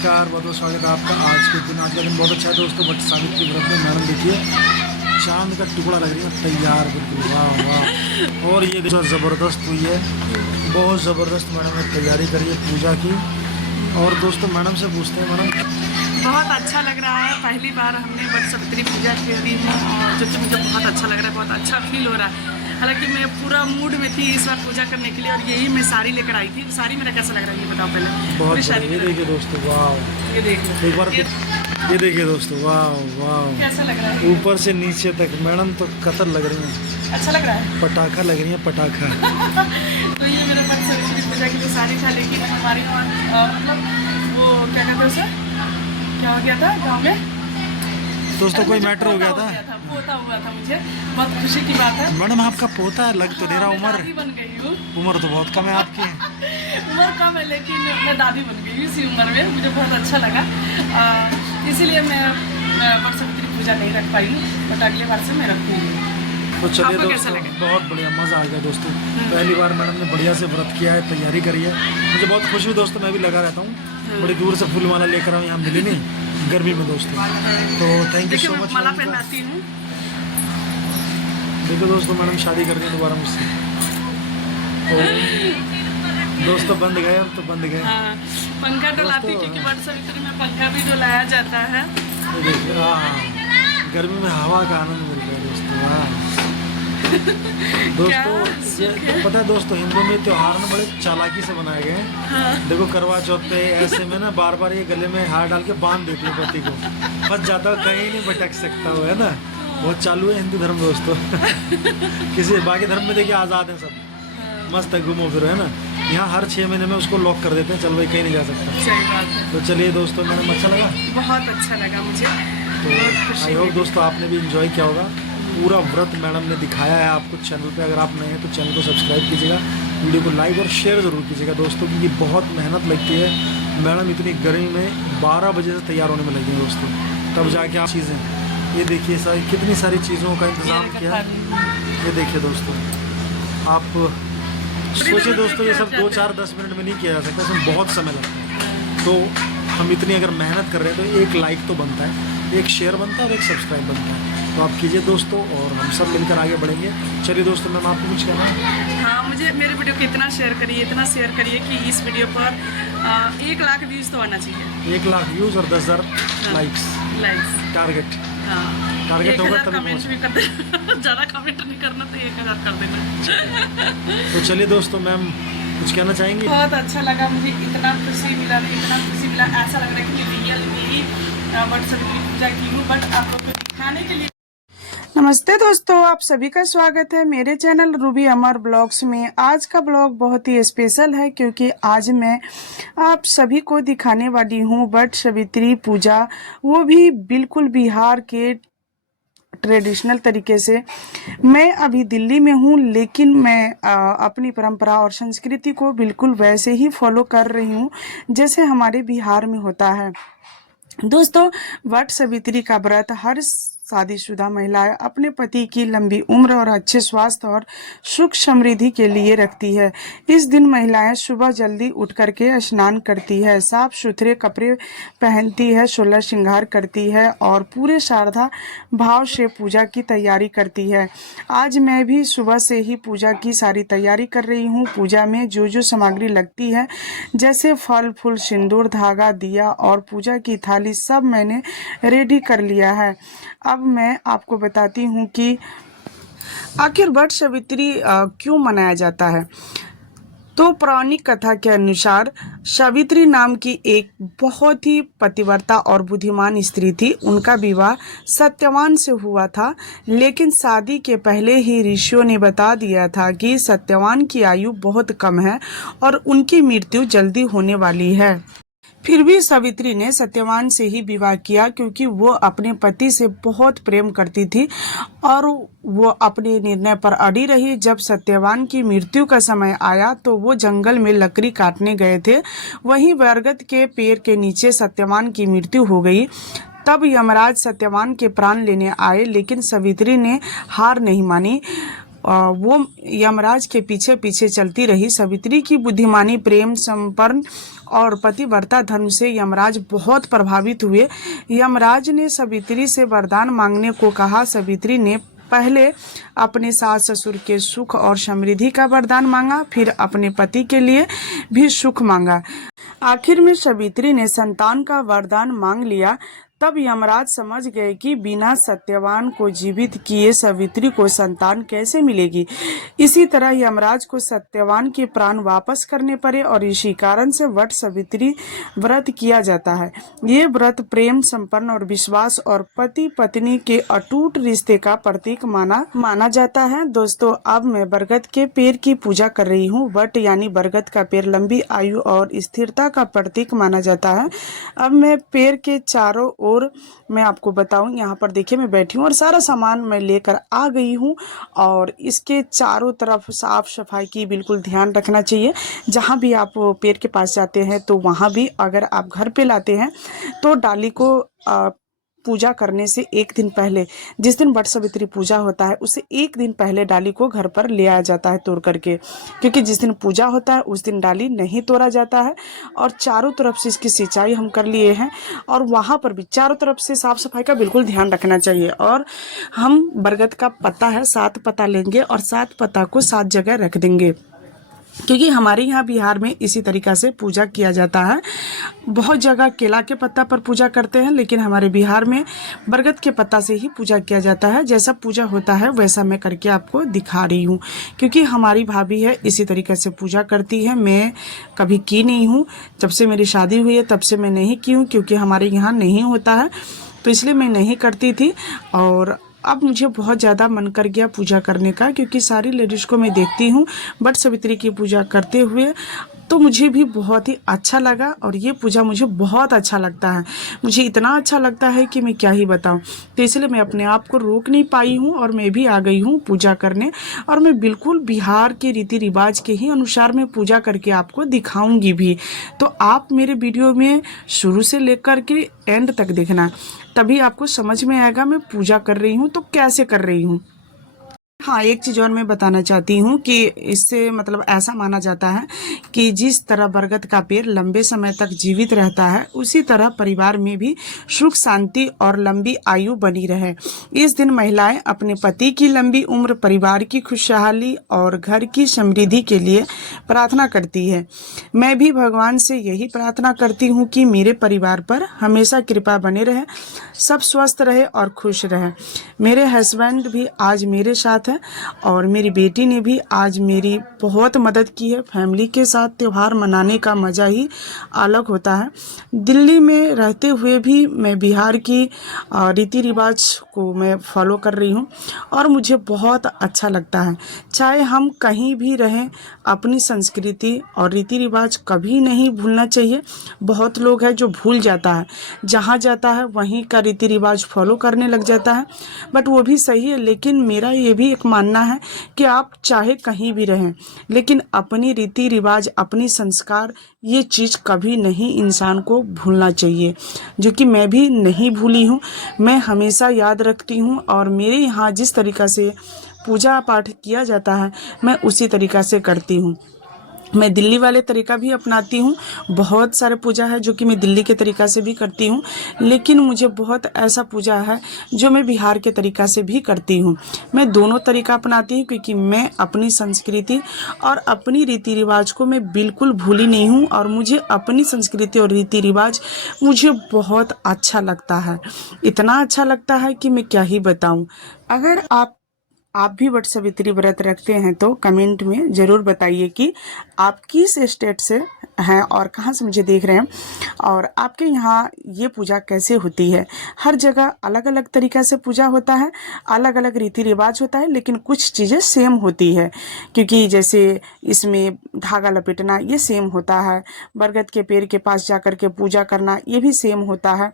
नमस्कार, बहुत बहुत स्वागत है आपका। आज के दिन, आज का दिन बहुत अच्छा है दोस्तों। बट सावित्री व्रत में मैडम देखिए चांद का टुकड़ा लग रही है तैयार, बिल्कुल वाह वाह। और ये देखो ज़बरदस्त हुई है, बहुत ज़बरदस्त मैडम ने तैयारी करी है पूजा की। और दोस्तों मैडम से पूछते हैं, मैडम बहुत अच्छा लग रहा है। पहली बार हमने वट सावित्री पूजा करी है और जो कि मुझे बहुत अच्छा लग रहा है, बहुत अच्छा फील हो रहा है। हालांकि मैं पूरा मूड में थी इस बार पूजा करने के लिए और यही मैं साड़ी लेकर आई थी। साड़ी मेरा कैसा लग रहा है ये बताओ पहले। बहुत साड़ी ये देखिए दोस्तों, वाह, ये देख लो एक बार ये देखिए दोस्तों, वाह वाह, कैसा लग रहा है। ऊपर से नीचे तक मैडम तो कतर लग रही है, अच्छा लग रहा है, पटाखा लग रही है, पटाखा। तो ये मेरा वट सावित्री पूजा की जो साड़ी था, लेकिन हमारे यहाँ मतलब वो क्या कहते हैं उसे, क्या हो गया था गाँव में दोस्तों कोई मैटर हो गया था, पोता हुआ था। मुझे बहुत खुशी की बात है। मैडम आपका पोता है, लग तो नहीं रहा। मैं दादी बन गई हूँ। उम्र तो बहुत कम है आपकी। उम्र कम है लेकिन मैं दादी बन गई इसी उम्र में। मुझे बहुत अच्छा लगा, इसीलिए मैं वट सावित्री पूजा नहीं रख पाई हूँ, बट अगले बार से मैं रखूँगी। तो चलिए दोस्तों, बहुत बढ़िया, मज़ा आ गया दोस्तों। पहली बार मैडम ने बढ़िया से व्रत किया है, तैयारी करी है। मुझे बहुत खुशी हुई दोस्तों, मैं भी लगा रहता हूँ। बड़ी दूर से फूल माला लेकर आऊँ, यहाँ मिली नहीं गर्मी में दोस्तों। तो थैंक यू सो मच। माला पहनाती हूँ। देखो दोस्तों, मैडम शादी कर दी दोबारा मुझसे। तो दोस्तों बंद गए, अब तो बंद गए। हाँ, पंखा डुलाती क्योंकि वट सावित्री में पंखा भी डुलाया जाता है। देखिए हाँ, गर्मी में हवा का आनंद मिल रहा है दोस्तों। हाँ दोस्तों, ये तो पता है दोस्तों, हिंदू में त्योहार ना बड़े चालाकी से बनाए गए हैं। हाँ। देखो करवा चौथ पे ऐसे में ना बार बार ये गले में हार डाल के बांध देती है पति को, फंस जाता है, कहीं नहीं भटक सकता वो, है ना। बहुत चालू है हिंदू धर्म दोस्तों। किसी बाकी धर्म में देखिए आज़ाद है सब, मस्त है, घूमो फिरो, है ना। यहाँ हर 6 महीने में उसको लॉक कर देते हैं, चल भाई कहीं नहीं जा सकता। सही बात है। तो चलिए दोस्तों, मैडम अच्छा लगा, बहुत अच्छा लगा मुझे। तो आई होप दोस्तों आपने भी इंजॉय किया होगा। पूरा व्रत मैडम ने दिखाया है आपको चैनल पे। अगर आप नए हैं तो चैनल को सब्सक्राइब कीजिएगा, वीडियो को लाइक और शेयर ज़रूर कीजिएगा दोस्तों, क्योंकि बहुत मेहनत लगती है। मैडम इतनी गर्मी में 12 बजे से तैयार होने में लगी है दोस्तों, तब जाके आप चीज़ें, ये देखिए सारी कितनी सारी चीज़ों का इंतज़ाम किया। ये देखिए दोस्तों, आप सोचिए दोस्तों, ये सब 2, 4, 10 मिनट में नहीं किया जा सकता, इसमें बहुत समय लगता है। तो हम इतनी अगर मेहनत कर रहे हैं तो एक लाइक तो बनता है, एक शेयर बनता है और एक सब्सक्राइब बनता है। तो आप कीजिए दोस्तों, और हम सब मिलकर आगे बढ़ेंगे। चलिए दोस्तों, मैम आपको कुछ कहना है? हाँ, मुझे मेरे वीडियो को इतना शेयर करिए कि इस वीडियो पर 1 लाख व्यूज़ तो आना चाहिए। 1 लाख व्यूज़ और 10,000 लाइक्स टारगेट। हाँ, टारगेट होगा तभी कमेंट भी कर देना। ज़्यादा कमेंट नहीं करना तो 1000 कर देना। तो चलिए दोस्तों, मैम कुछ कहना चाहेंगी? बहुत अच्छा लगा मुझे, इतना खुशी मिला। ऐसा लग रहा है कि रियल में ही वट सावित्री पूजा की हूँ, बट आप लोगों को दिखाने के लिए। नमस्ते दोस्तों, आप सभी का स्वागत है मेरे चैनल रूबी अमर ब्लॉग्स में। आज का ब्लॉग बहुत ही स्पेशल है क्योंकि आज मैं आप सभी को दिखाने वाली हूँ वट सावित्री पूजा, वो भी बिल्कुल बिहार के ट्रेडिशनल तरीके से। मैं अभी दिल्ली में हूँ, लेकिन मैं अपनी परंपरा और संस्कृति को बिल्कुल वैसे ही फॉलो कर रही हूँ जैसे हमारे बिहार में होता है। दोस्तों, वट सावित्री का व्रत हर शादीशुदा महिलाएं अपने पति की लंबी उम्र और अच्छे स्वास्थ्य और सुख समृद्धि के लिए रखती है। इस दिन महिलाएं सुबह जल्दी उठ करके स्नान करती है, साफ सुथरे कपड़े पहनती है, 16 श्रृंगार करती है और पूरे श्रद्धा भाव से पूजा की तैयारी करती है। आज मैं भी सुबह से ही पूजा की सारी तैयारी कर रही हूँ। पूजा में जो जो सामग्री लगती है, जैसे फल फूल, सिंदूर, धागा, दिया और पूजा की थाली, सब मैंने रेडी कर लिया है। अब मैं आपको बताती हूँ कि आखिर वट सावित्री क्यों मनाया जाता है। तो पौराणिक कथा के अनुसार सावित्री नाम की एक बहुत ही पतिव्रता और बुद्धिमान स्त्री थी। उनका विवाह सत्यवान से हुआ था, लेकिन शादी के पहले ही ऋषियों ने बता दिया था कि सत्यवान की आयु बहुत कम है और उनकी मृत्यु जल्दी होने वाली है। फिर भी सावित्री ने सत्यवान से ही विवाह किया क्योंकि वो अपने पति से बहुत प्रेम करती थी और वो अपने निर्णय पर अड़ी रही। जब सत्यवान की मृत्यु का समय आया तो वो जंगल में लकड़ी काटने गए थे। वहीं बरगद के पेड़ के नीचे सत्यवान की मृत्यु हो गई। तब यमराज सत्यवान के प्राण लेने आए, लेकिन सावित्री ने हार नहीं मानी। वो यमराज के पीछे पीछे चलती रही। सावित्री की बुद्धिमानी, प्रेम, समर्पण और पतिव्रता धर्म से यमराज बहुत प्रभावित हुए। यमराज ने सावित्री से वरदान मांगने को कहा। सावित्री ने पहले अपने सास ससुर के सुख और समृद्धि का वरदान मांगा, फिर अपने पति के लिए भी सुख मांगा। आखिर में सावित्री ने संतान का वरदान मांग लिया। तब यमराज समझ गए कि बिना सत्यवान को जीवित किए सावित्री को संतान कैसे मिलेगी। इसी तरह यमराज को सत्यवान के प्राण वापस करने पड़े और इसी कारण से वट सावित्री व्रत किया जाता है। ये व्रत प्रेम, संपन्न और विश्वास और पति पत्नी के अटूट रिश्ते का प्रतीक माना जाता है। दोस्तों, अब मैं बरगद के पेड़ की पूजा कर रही हूँ। वट यानी बरगद का पेड़ लंबी आयु और स्थिरता का प्रतीक माना जाता है। अब मैं पेड़ के चारों और मैं आपको बताऊं, यहाँ पर देखिए मैं बैठी हूँ और सारा सामान मैं लेकर आ गई हूँ और इसके चारों तरफ साफ सफाई की बिल्कुल ध्यान रखना चाहिए। जहाँ भी आप पेड़ के पास जाते हैं तो वहाँ भी अगर आप घर पे लाते हैं तो डाली को पूजा करने से एक दिन पहले, जिस दिन वट सावित्री पूजा होता है उससे एक दिन पहले डाली को घर पर ले आया जाता है तोड़ करके, क्योंकि जिस दिन पूजा होता है उस दिन डाली नहीं तोड़ा जाता है। और चारों तरफ से इसकी सिंचाई हम कर लिए हैं और वहाँ पर भी चारों तरफ से साफ सफाई का बिल्कुल ध्यान रखना चाहिए। और हम बरगद का पत्ता है 7 पत्ता लेंगे और 7 पत्ता को 7 जगह रख देंगे, क्योंकि हमारे यहाँ बिहार में इसी तरीक़ा से पूजा किया जाता है। बहुत जगह केला के पत्ता पर पूजा करते हैं, लेकिन हमारे बिहार में बरगद के पत्ता से ही पूजा किया जाता है। जैसा पूजा होता है वैसा मैं करके आपको दिखा रही हूँ, क्योंकि हमारी भाभी है इसी तरीक़े से पूजा करती है। मैं कभी की नहीं हूँ, जब से मेरी शादी हुई है तब से मैं नहीं की हूँ, क्योंकि हमारे यहाँ नहीं होता है तो इसलिए मैं नहीं करती थी। और अब मुझे बहुत ज़्यादा मन कर गया पूजा करने का, क्योंकि सारी लेडीज़ को मैं देखती हूँ वट सावित्री की पूजा करते हुए, तो मुझे भी बहुत ही अच्छा लगा और ये पूजा मुझे बहुत अच्छा लगता है। मुझे इतना अच्छा लगता है कि मैं क्या ही बताऊं। तो इसलिए मैं अपने आप को रोक नहीं पाई हूं और मैं भी आ गई हूं पूजा करने। और मैं बिल्कुल बिहार के रीति रिवाज के ही अनुसार मैं पूजा करके आपको दिखाऊंगी भी। तो आप मेरे वीडियो में शुरू से लेकर के एंड तक देखना, तभी आपको समझ में आएगा मैं पूजा कर रही हूँ तो कैसे कर रही हूँ। हाँ, एक चीज़ और मैं बताना चाहती हूँ कि इससे मतलब ऐसा माना जाता है कि जिस तरह बरगद का पेड़ लंबे समय तक जीवित रहता है, उसी तरह परिवार में भी सुख शांति और लंबी आयु बनी रहे। इस दिन महिलाएं अपने पति की लंबी उम्र, परिवार की खुशहाली और घर की समृद्धि के लिए प्रार्थना करती है। मैं भी भगवान से यही प्रार्थना करती हूँ कि मेरे परिवार पर हमेशा कृपा बने रहे, सब स्वस्थ रहे और खुश रहे। मेरे हस्बैंड भी आज मेरे साथ है और मेरी बेटी ने भी आज मेरी बहुत मदद की है। फैमिली के साथ त्यौहार मनाने का मज़ा ही अलग होता है। दिल्ली में रहते हुए भी मैं बिहार की रीति रिवाज को मैं फॉलो कर रही हूँ और मुझे बहुत अच्छा लगता है। चाहे हम कहीं भी रहें, अपनी संस्कृति और रीति रिवाज कभी नहीं भूलना चाहिए। बहुत लोग हैं जो भूल जाता है, जहाँ जाता है वहीं का रीति रिवाज फॉलो करने लग जाता है, बट वो भी सही है। लेकिन मेरा ये भी एक मानना है कि आप चाहे कहीं भी रहें, लेकिन अपनी रीति रिवाज, अपनी संस्कार, ये चीज़ कभी नहीं इंसान को भूलना चाहिए, जो कि मैं भी नहीं भूली हूँ। मैं हमेशा याद रखती हूँ और मेरे यहाँ जिस तरीक़ा से पूजा पाठ किया जाता है मैं उसी तरीक़ा से करती हूँ। मैं दिल्ली वाले तरीका भी अपनाती हूँ। बहुत सारे पूजा है जो कि मैं दिल्ली के तरीका से भी करती हूँ, लेकिन मुझे बहुत ऐसा पूजा है जो मैं बिहार के तरीका से भी करती हूँ। मैं दोनों तरीका अपनाती हूँ, क्योंकि मैं अपनी संस्कृति और अपनी रीति रिवाज को मैं बिल्कुल भूली नहीं हूँ और मुझे अपनी संस्कृति और रीति रिवाज मुझे बहुत अच्छा लगता है। इतना अच्छा लगता है कि मैं क्या ही बताऊँ। अगर आप भी वट सावित्री व्रत रखते हैं तो कमेंट में ज़रूर बताइए कि आप किस स्टेट से हैं और कहाँ से मुझे देख रहे हैं और आपके यहाँ ये पूजा कैसे होती है। हर जगह अलग अलग तरीक़ा से पूजा होता है, अलग अलग रीति रिवाज होता है, लेकिन कुछ चीज़ें सेम होती है, क्योंकि जैसे इसमें धागा लपेटना ये सेम होता है, बरगद के पेड़ के पास जा कर के पूजा करना ये भी सेम होता है।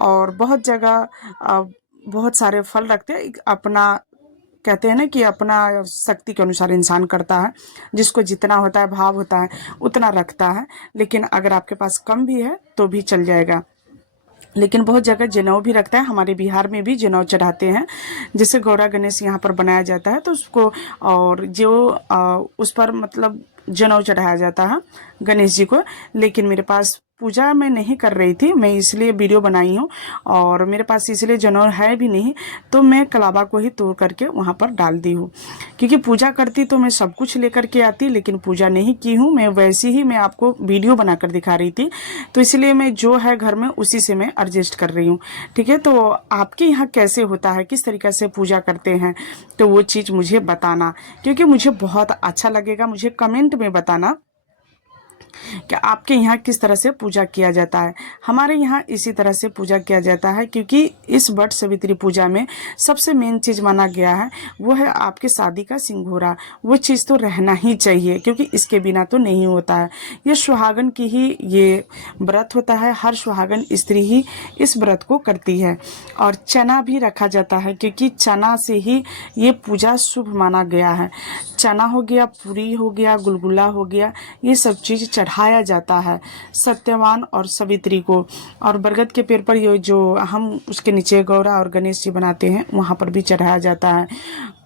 और बहुत जगह बहुत सारे फल रखते हैं, अपना कहते हैं ना कि अपना शक्ति के अनुसार इंसान करता है, जिसको जितना होता है भाव होता है उतना रखता है, लेकिन अगर आपके पास कम भी है तो भी चल जाएगा। लेकिन बहुत जगह जनेऊ भी रखता है। हमारे बिहार में भी जनेऊ चढ़ाते हैं, जैसे गौरा गणेश यहाँ पर बनाया जाता है तो उसको, और जो उस पर मतलब जनेऊ चढ़ाया जाता है गणेश जी को। लेकिन मेरे पास पूजा मैं नहीं कर रही थी, मैं इसलिए वीडियो बनाई हूँ, और मेरे पास इसलिए जनेऊ है भी नहीं, तो मैं कलावा को ही तोड़ करके वहाँ पर डाल दी हूँ। क्योंकि पूजा करती तो मैं सब कुछ लेकर के आती, लेकिन पूजा नहीं की हूँ मैं, वैसे ही मैं आपको वीडियो बनाकर दिखा रही थी, तो इसलिए मैं जो है घर में उसी से मैं एडजस्ट कर रही हूँ। ठीक है, तो आपके यहाँ कैसे होता है, किस तरीके से पूजा करते हैं, तो वो चीज़ मुझे बताना, क्योंकि मुझे बहुत अच्छा लगेगा। मुझे कमेंट में बताना कि आपके यहाँ किस तरह से पूजा किया जाता है। हमारे यहाँ इसी तरह से पूजा किया जाता है, क्योंकि इस वट सावित्री पूजा में सबसे मेन चीज़ माना गया है वो है आपके शादी का सिंघोरा। वो चीज़ तो रहना ही चाहिए, क्योंकि इसके बिना तो नहीं होता है। ये सुहागन की ही ये व्रत होता है, हर सुहागन स्त्री ही इस व्रत को करती है। और चना भी रखा जाता है, क्योंकि चना से ही ये पूजा शुभ माना गया है। चना हो गया, पूरी हो गया, गुलगुला हो गया, ये सब चीज़ चढ़ाया जाता है सत्यवान और सावित्री को। और बरगद के पेड़ पर ये जो हम उसके नीचे गौरा और गणेश जी बनाते हैं, वहाँ पर भी चढ़ाया जाता है।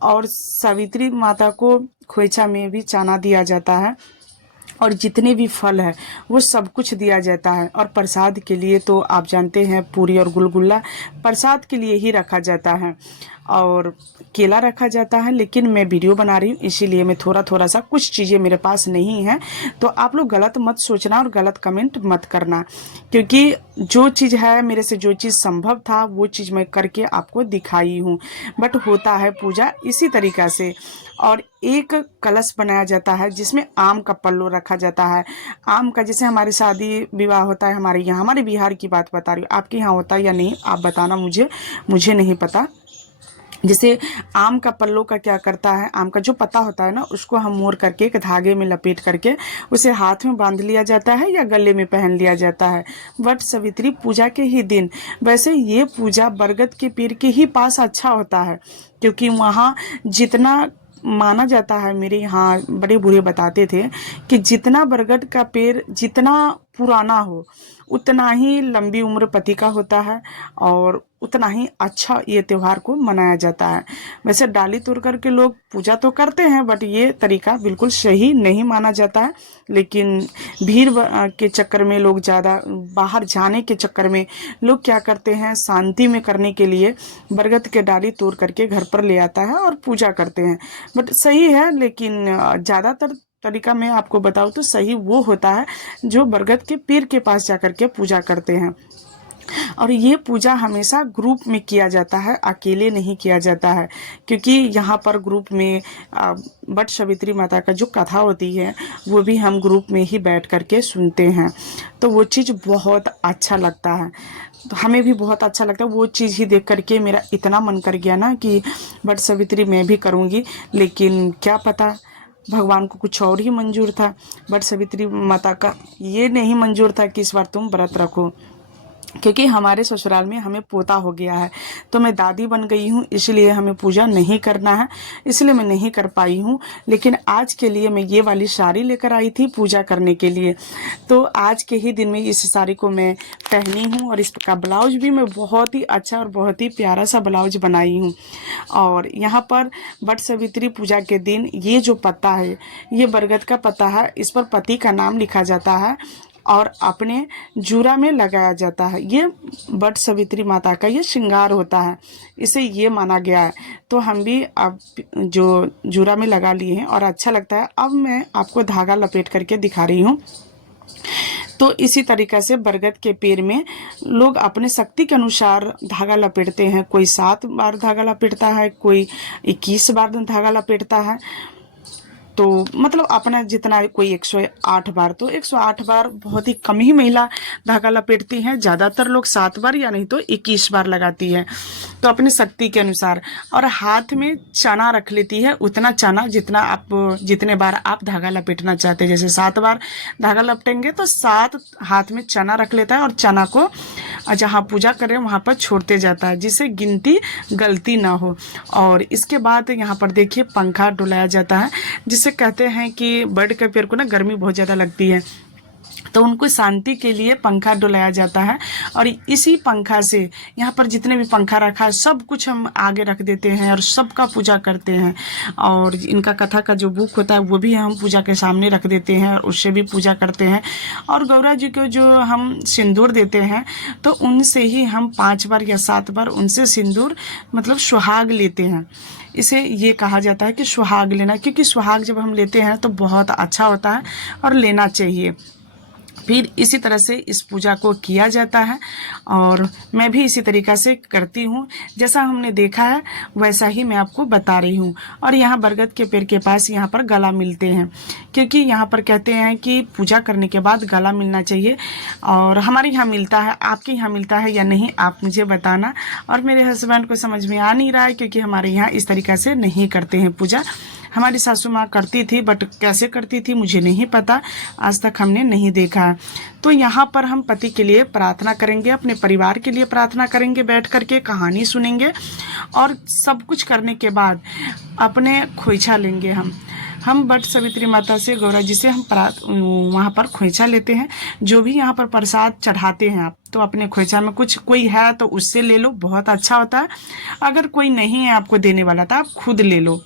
और सावित्री माता को खोइछा में भी चना दिया जाता है, और जितने भी फल है वो सब कुछ दिया जाता है। और प्रसाद के लिए तो आप जानते हैं पूरी और गुलगुला प्रसाद के लिए ही रखा जाता है, और केला रखा जाता है। लेकिन मैं वीडियो बना रही हूँ, इसीलिए मैं थोड़ा सा कुछ चीज़ें मेरे पास नहीं है, तो आप लोग गलत मत सोचना और गलत कमेंट मत करना, क्योंकि जो चीज़ है मेरे से जो चीज़ संभव था वो चीज़ मैं करके आपको दिखाई हूँ। बट होता है पूजा इसी तरीक़ा से। और एक कलश बनाया जाता है जिसमें आम का पल्लो रखा जाता है। आम का, जैसे हमारी शादी विवाह होता है हमारे यहाँ, हमारे बिहार की बात बता रही हूँ, आपके यहाँ होता है या नहीं आप बताना, मुझे नहीं पता। जैसे आम का पल्लो का क्या करता है, आम का जो पत्ता होता है ना, उसको हम मोड़ करके एक धागे में लपेट करके उसे हाथ में बांध लिया जाता है या गले में पहन लिया जाता है वट सावित्री पूजा के ही दिन। वैसे ये पूजा बरगद के पेड़ के ही पास अच्छा होता है, क्योंकि वहाँ जितना माना जाता है, मेरे यहाँ बड़े बूढ़े बताते थे कि जितना बरगद का पेड़ जितना पुराना हो उतना ही लंबी उम्र पति का होता है, और उतना ही अच्छा ये त्यौहार को मनाया जाता है। वैसे डाली तोड़ करके लोग पूजा तो करते हैं, बट ये तरीका बिल्कुल सही नहीं माना जाता है। लेकिन भीड़ के चक्कर में लोग ज़्यादा बाहर जाने के चक्कर में लोग क्या करते हैं, शांति में करने के लिए बरगद के डाली तोड़ करके घर पर ले आता है और पूजा करते हैं। बट सही है, लेकिन ज़्यादातर तरीका मैं आपको बताऊँ तो सही वो होता है जो बरगद के पेड़ के पास जा कर के पूजा करते हैं। और ये पूजा हमेशा ग्रुप में किया जाता है, अकेले नहीं किया जाता है, क्योंकि यहाँ पर ग्रुप में वट सावित्री माता का जो कथा होती है वो भी हम ग्रुप में ही बैठ करके सुनते हैं, तो वो चीज़ बहुत अच्छा लगता है। तो हमें भी बहुत अच्छा लगता है वो चीज़ ही देख करके मेरा इतना मन कर गया ना कि वट सावित्री मैं भी करूँगी। लेकिन क्या पता भगवान को कुछ और ही मंजूर था, वट सावित्री माता का ये नहीं मंजूर था कि इस बार तुम व्रत रखो। क्योंकि हमारे ससुराल में हमें पोता हो गया है, तो मैं दादी बन गई हूँ, इसलिए हमें पूजा नहीं करना है, इसलिए मैं नहीं कर पाई हूँ। लेकिन आज के लिए मैं ये वाली साड़ी लेकर आई थी पूजा करने के लिए, तो आज के ही दिन में इस साड़ी को मैं पहनी हूँ, और इसका ब्लाउज भी मैं बहुत ही अच्छा और बहुत ही प्यारा सा ब्लाउज बनाई हूँ। और यहाँ पर वट सावित्री पूजा के दिन ये जो पत्ता है, ये बरगद का पत्ता है, इस पर पति का नाम लिखा जाता है और अपने जूरा में लगाया जाता है। ये वट सावित्री माता का ये श्रृंगार होता है, इसे ये माना गया है। तो हम भी अब जो जूरा में लगा लिए हैं और अच्छा लगता है। अब मैं आपको धागा लपेट करके दिखा रही हूँ। तो इसी तरीक़े से बरगद के पेड़ में लोग अपने शक्ति के अनुसार धागा लपेटते हैं। कोई 7 बार धागा लपेटता है, कोई 21 बार धागा लपेटता है, तो मतलब अपना जितना, कोई 108 बार, तो 108 बार बहुत ही कम ही महिला धागा लपेटती हैं। ज़्यादातर लोग 7 बार या नहीं तो 21 बार लगाती है, तो अपनी शक्ति के अनुसार। और हाथ में चना रख लेती है, उतना चना जितने बार आप धागा लपेटना चाहते हैं। जैसे 7 बार धागा लपेटेंगे तो 7 हाथ में चना रख लेता है, और चना को जहाँ पूजा कर रहे हैं वहाँ पर छोड़ते जाता है, जिससे गिनती गलती ना हो। और इसके बाद यहाँ पर देखिए पंखा डुलाया जाता है, जिससे कहते हैं कि बर्ड के पेड़ को ना गर्मी बहुत ज़्यादा लगती है, तो उनको शांति के लिए पंखा डुलाया जाता है। और इसी पंखा से यहाँ पर जितने भी पंखा रखा है सब कुछ हम आगे रख देते हैं और सबका पूजा करते हैं। और इनका कथा का जो बुक होता है वो भी हम पूजा के सामने रख देते हैं और उससे भी पूजा करते हैं। और गौरा जी को जो हम सिंदूर देते हैं तो उनसे ही हम 5 बार या 7 बार उनसे सिंदूर मतलब सुहाग लेते हैं। इसे ये कहा जाता है कि सुहाग लेना, क्योंकि सुहाग जब हम लेते हैं तो बहुत अच्छा होता है और लेना चाहिए। फिर इसी तरह से इस पूजा को किया जाता है और मैं भी इसी तरीक़ा से करती हूँ। जैसा हमने देखा है वैसा ही मैं आपको बता रही हूँ। और यहाँ बरगद के पेड़ के पास यहाँ पर गला मिलते हैं, क्योंकि यहाँ पर कहते हैं कि पूजा करने के बाद गला मिलना चाहिए। और हमारे यहाँ मिलता है, आपके यहाँ मिलता है या नहीं आप मुझे बताना। और मेरे हस्बैंड को समझ में आ नहीं रहा है, क्योंकि हमारे यहाँ इस तरीक़ा से नहीं करते हैं पूजा। हमारी सासू माँ करती थी, बट कैसे करती थी मुझे नहीं पता, आज तक हमने नहीं देखा। तो यहाँ पर हम पति के लिए प्रार्थना करेंगे, अपने परिवार के लिए प्रार्थना करेंगे, बैठ करके कहानी सुनेंगे और सब कुछ करने के बाद अपने खोइछा लेंगे। हम बट सवित्री माता से, गौरा जी से हम वहाँ पर खोइछा लेते हैं। जो भी यहाँ पर प्रसाद चढ़ाते हैं आप, तो अपने खोइछा में कुछ कोई है तो उससे ले लो, बहुत अच्छा होता है। अगर कोई नहीं है आपको देने वाला तो आप खुद ले लो,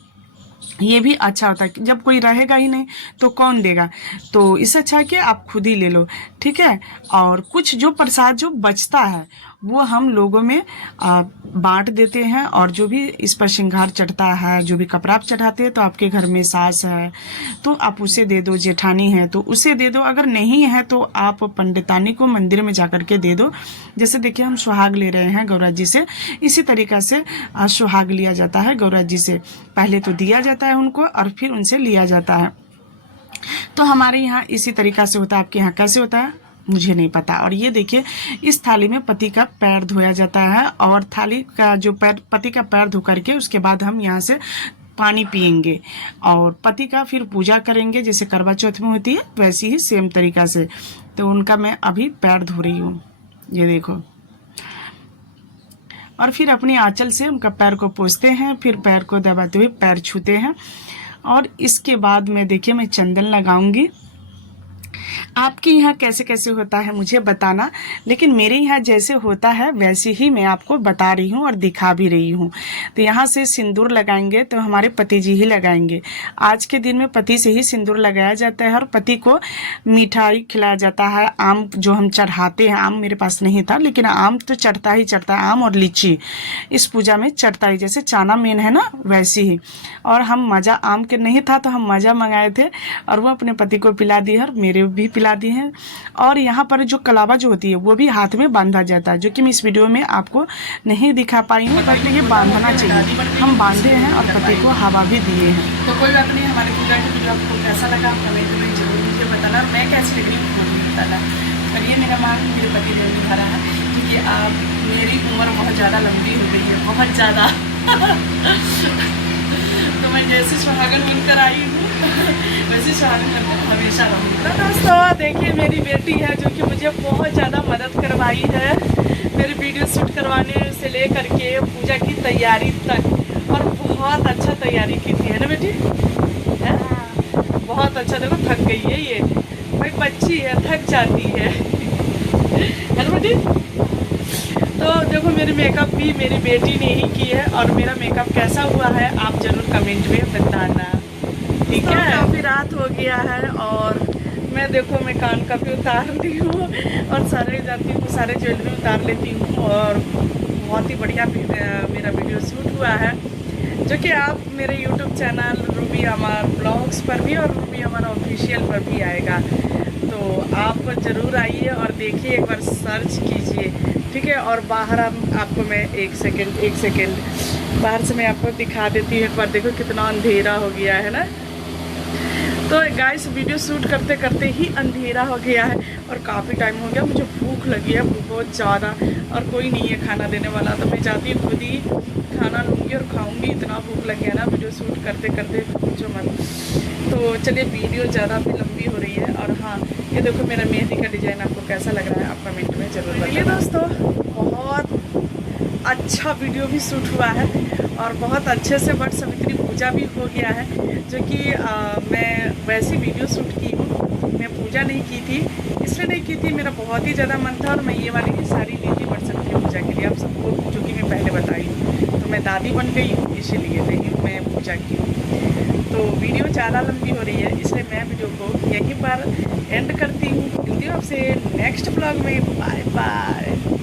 ये भी अच्छा होता है। जब कोई रहेगा ही नहीं तो कौन देगा, तो इससे अच्छा है कि आप खुद ही ले लो, ठीक है। और कुछ जो प्रसाद जो बचता है वो हम लोगों में बांट देते हैं। और जो भी इस पर श्रृंगार चढ़ता है, जो भी कपड़ा आप चढ़ाते हैं, तो आपके घर में सास है तो आप उसे दे दो, जेठानी है तो उसे दे दो, अगर नहीं है तो आप पंडितानी को मंदिर में जा कर के दे दो। जैसे देखिए हम सुहाग ले रहे हैं गौरा जी से, इसी तरीक़ा से सुहाग लिया जाता है गौरा जी से। पहले तो दिया जाता है उनको और फिर उनसे लिया जाता है। तो हमारे यहाँ इसी तरीक़ा से होता है। आपके यहाँ कैसे होता है मुझे नहीं पता। और ये देखिए इस थाली में पति का पैर धोया जाता है और थाली का जो पैर, पति का पैर धो करके उसके बाद हम यहाँ से पानी पियेंगे और पति का फिर पूजा करेंगे। जैसे करवा चौथ में होती है वैसी ही सेम तरीक़ा से। तो उनका मैं अभी पैर धो रही हूँ, ये देखो। और फिर अपनी आंचल से उनका पैर को पोंछते हैं, फिर पैर को दबाते हुए पैर छूते हैं। और इसके बाद में देखिए मैं चंदन लगाऊंगी। आपके यहाँ कैसे कैसे होता है मुझे बताना, लेकिन मेरे यहाँ जैसे होता है वैसे ही मैं आपको बता रही हूँ और दिखा भी रही हूँ। तो यहाँ से सिंदूर लगाएंगे तो हमारे पति जी ही लगाएंगे। आज के दिन में पति से ही सिंदूर लगाया जाता है और पति को मिठाई खिलाया जाता है। आम जो हम चढ़ाते हैं, आम मेरे पास नहीं था लेकिन आम तो चढ़ता ही चढ़ता है, आम और लीची इस पूजा में चढ़ता ही, जैसे चाना मेन है ना वैसे ही। और हम मजा, आम के नहीं था तो हम मजा मंगाए थे और वो अपने पति को पिला दी और मेरे भी पिला दी है। और यहाँ पर जो कलावा जो होती है वो भी हाथ में बांधा जाता है, जो कि मैं इस वीडियो में आपको नहीं दिखा पाई हूँ, बट ये बांधना चाहिए। हम बांधे हैं और पति को हवा भी दिए हैं। तो कोई बात नहीं, हमारे पूजा की वीडियो आपको कैसा लगा कमेंट में जरूर मुझे बताना। मैं कैसी लग रही हूँ वो भी बताना। और ये मेरा मान मेरे पति देव निभा रहा है, क्योंकि आप मेरी उम्र बहुत ज़्यादा लंबी हो गई है, बहुत ज़्यादा। तो मैं जैसे सुहागन बनकर आई हूँ वैसे सुहागन बनकर हमेशा रहूँगी। तो दोस्तों देखिए मेरी बेटी है जो कि मुझे बहुत ज़्यादा मदद करवाई है, मेरी वीडियो शूट करवाने से ले करके पूजा की तैयारी तक। और बहुत अच्छा तैयारी की थी, है ना बेटी? है बहुत अच्छा। देखो थक गई है ये, भाई बच्ची है थक जाती है ना बेटी? तो देखो मेरी मेकअप भी मेरी बेटी ने ही की है और मेरा मेकअप कैसा हुआ है आप जरूर कमेंट में बताना, ठीक है? काफ़ी रात हो गया है और मैं देखो मैं कान का भी उतार ली हूँ और सारे जाती हूँ, सारे ज्वेलरी उतार लेती हूँ। और बहुत ही बढ़िया मेरा वीडियो शूट हुआ है, जो कि आप मेरे YouTube चैनल रूबी अमर ब्लॉग्स पर भी और रूबी अमर ऑफिशियल पर भी आएगा। तो आप ज़रूर आइए और देखिए, एक बार सर्च कीजिए, ठीक है? और बाहर आपको मैं एक सेकेंड बाहर से मैं आपको दिखा देती हूँ। एक बार देखो कितना अंधेरा हो गया है ना। तो गाइस वीडियो शूट करते करते ही अंधेरा हो गया है और काफ़ी टाइम हो गया। मुझे भूख लगी है बहुत ज़्यादा और कोई नहीं है खाना देने वाला, तो मैं जाती हूँ खुद ही खाना लूँगी और खाऊँगी। इतना भूख लग गया ना वीडियो शूट करते करते, पूछो मत। तो चलिए वीडियो ज़्यादा भी लंबी हो रही है। और हाँ ये देखो मेरा मेहंदी का डिज़ाइन आपको कैसा लग रहा है आप कमेंट में ज़रूर बताइए। दोस्तों बहुत अच्छा वीडियो भी शूट हुआ है और बहुत अच्छे से वट सावित्री पूजा भी हो गया है, जो कि मैं वैसी वीडियो शूट की हूँ, मैं पूजा नहीं की थी। इसलिए नहीं की थी, मेरा बहुत ही ज़्यादा मन था और मैं ये वाली ही साड़ी ली थी बट सबकी पूजा के लिए, आप सबको जो कि मैं पहले बताई। तो मैं दादी बन गई हूँ, इसीलिए नहीं मैं पूजा की हूँ। तो वीडियो ज़्यादा लंबी हो रही है, इसलिए मैं वीडियो को यहीं पर एंड करती हूँ। मिलती हूँ आपसे नेक्स्ट ब्लॉग में। Bye bye.